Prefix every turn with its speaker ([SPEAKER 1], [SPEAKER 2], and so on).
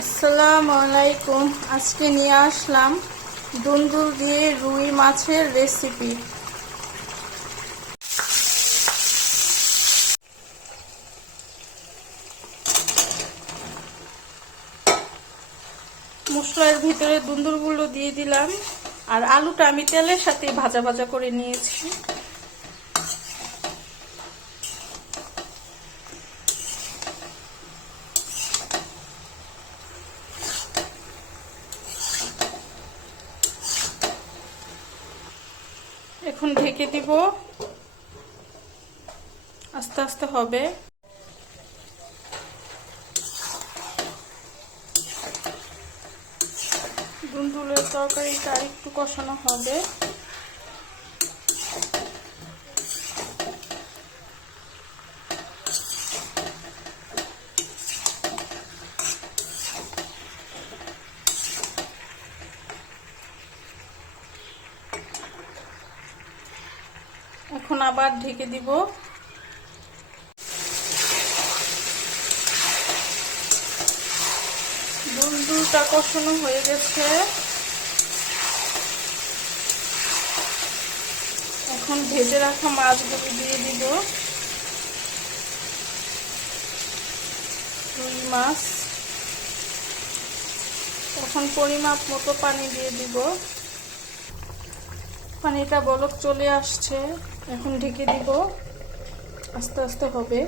[SPEAKER 1] আসসালামু আলাইকুম। আজকে নিয়ে আসলাম দুন্দুল দিয়ে রুই মাছের রেসিপি মশলার ভিতরে দুন্দুলগুলো দিয়ে দিলাম। আর আলুটা আমি তেলের সাথে ভাজা ভাজা করে নিয়েছি। এখন ঢেকে দিব। আস্তে আস্তে হবে। দুন্দুলের তরকারিটা একটু কষানো হবে। এখন আবার ঢেকে দিব। দুলদুলটা কষানো হয়ে গেছে। এখন ভেজে রাখা মাছগুলো দিয়ে দিব। রুই মাছ। এখন পরিমাপ মতো পানি দিয়ে দিব। পানিটা বলক চলে আসছে। এখন ঢেকে দিব। আস্তে আস্তে হবে।